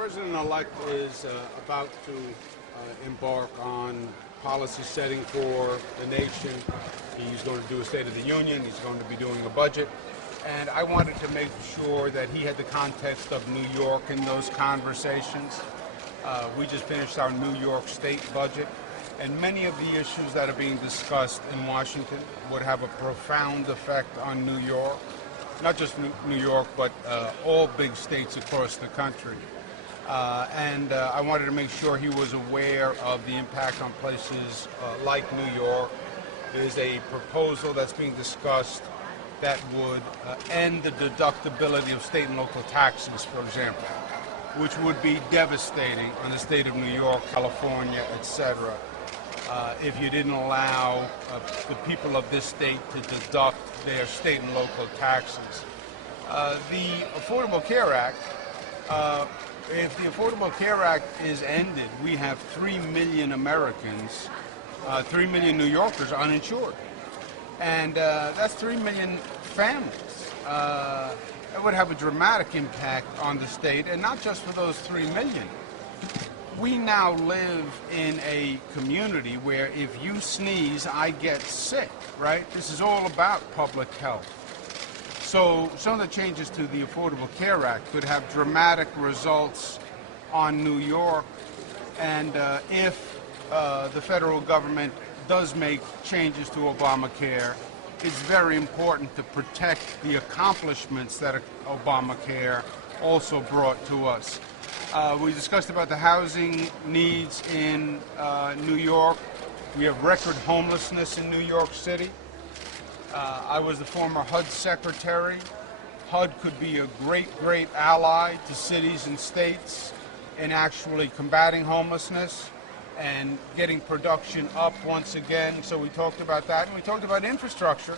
President-elect is about to embark on policy setting for the nation. He's going to do a State of the Union. He's going to be doing a budget. And I wanted to make sure that he had the context of New York in those conversations. We just finished our New York State budget, and many of the issues that are being discussed in Washington would have a profound effect on New York. Not just New York, but all big states across the country. And I wanted to make sure he was aware of the impact on places like New York. There's a proposal that's being discussed that would end the deductibility of state and local taxes, for example, which would be devastating on the state of New York, California, etc. If you didn't allow the people of this state to deduct their state and local taxes. The Affordable Care Act, if the Affordable Care Act is ended, we have 3 million Americans, 3 million New Yorkers uninsured. And that's 3 million families. It would have a dramatic impact on the state, and not just for those 3 million. We now live in a community where if you sneeze, I get sick, right? This is all about public health. So some of the changes to the Affordable Care Act could have dramatic results on New York, and if the federal government does make changes to Obamacare, it's very important to protect the accomplishments that Obamacare also brought to us. We discussed about the housing needs in New York. We have record homelessness in New York City. I was the former HUD secretary. HUD could be a great ally to cities and states in actually combating homelessness and getting production up once again. So we talked about that, and we talked about infrastructure,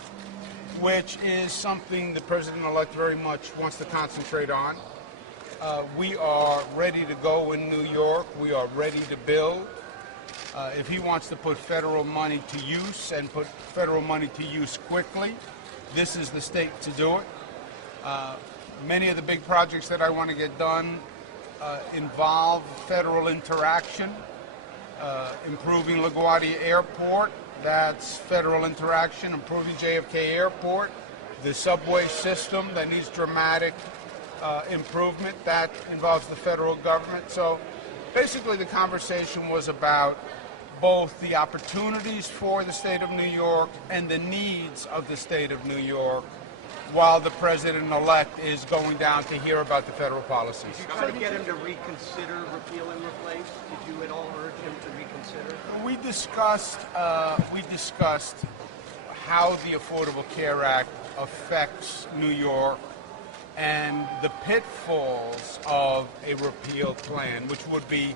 which is something the President-elect very much wants to concentrate on. We are ready to go in New York. We are ready to build. If he wants to put federal money to use and put federal money to use quickly, this is the state to do it. Many of the big projects that I want to get done involve federal interaction. Improving LaGuardia Airport, that's federal interaction. Improving JFK Airport, the subway system that needs dramatic improvement, that involves the federal government. So basically the conversation was about both the opportunities for the state of New York and the needs of the state of New York, while the President-elect is going down to hear about the federal policies. Did you try to get him to reconsider repeal and replace? Did you at all urge him to reconsider? We discussed how the Affordable Care Act affects New York and the pitfalls of a repeal plan, which would be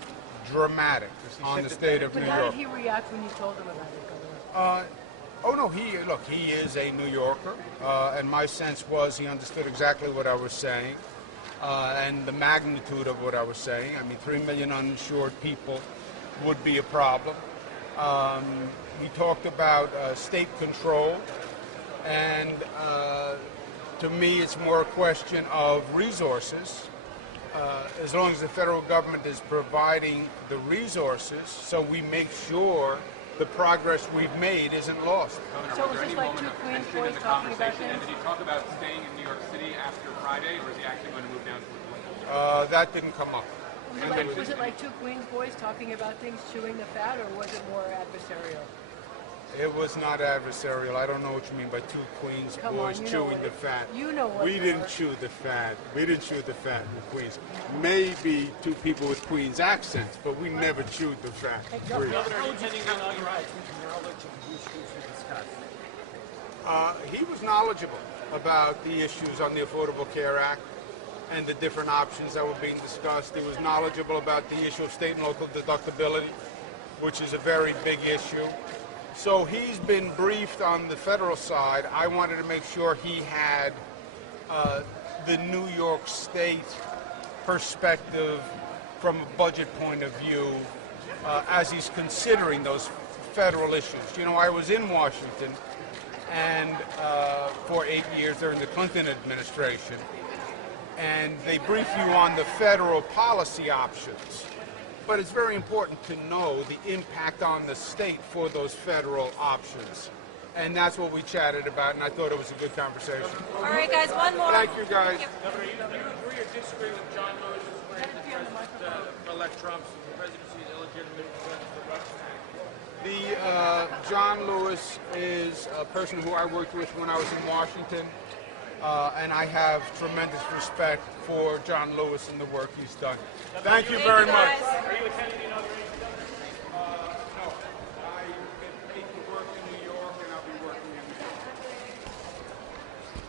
dramatic on the state of New York. But how did he react when you told him about it? Oh no, he is a New Yorker, and my sense was he understood exactly what I was saying, and the magnitude of what I was saying. I mean, 3 million uninsured people would be a problem. We talked about state control, and to me it's more a question of resources. As long as the federal government is providing the resources, so we make sure the progress we've made isn't lost. So was this like two Queens boys talking about things? Did he talk about staying in New York City after Friday, or is he actually going to move down to the That didn't come up. Was it like two Queens boys talking about things, chewing the fat, or was it more adversarial? It was not adversarial. I don't know what you mean by two Queens boys chewing the fat. You know what we didn't chew the fat. We didn't chew the fat in Queens. Maybe two people with Queens accents, but we never chewed the fat. How would you characterize his knowledge of the issues we discussed? He was knowledgeable about the issues on the Affordable Care Act and the different options that were being discussed. He was knowledgeable about the issue of state and local deductibility, which is a very big issue. So he's been briefed on the federal side. I wanted to make sure he had the New York State perspective from a budget point of view as he's considering those federal issues. You know, I was in Washington and for 8 years during the Clinton administration, and they brief you on the federal policy options. But it's very important to know the impact on the state for those federal options. And that's what we chatted about, and I thought it was a good conversation. All right, guys, one more. Thank you, guys. Governor, you agree or disagree with John Lewis's claim that elect Trump's presidency is illegitimate because of the Russian? John Lewis is a person who I worked with when I was in Washington, and I have tremendous respect for John Lewis and the work he's done. Thank you very much. Guys. Are you attending the inauguration?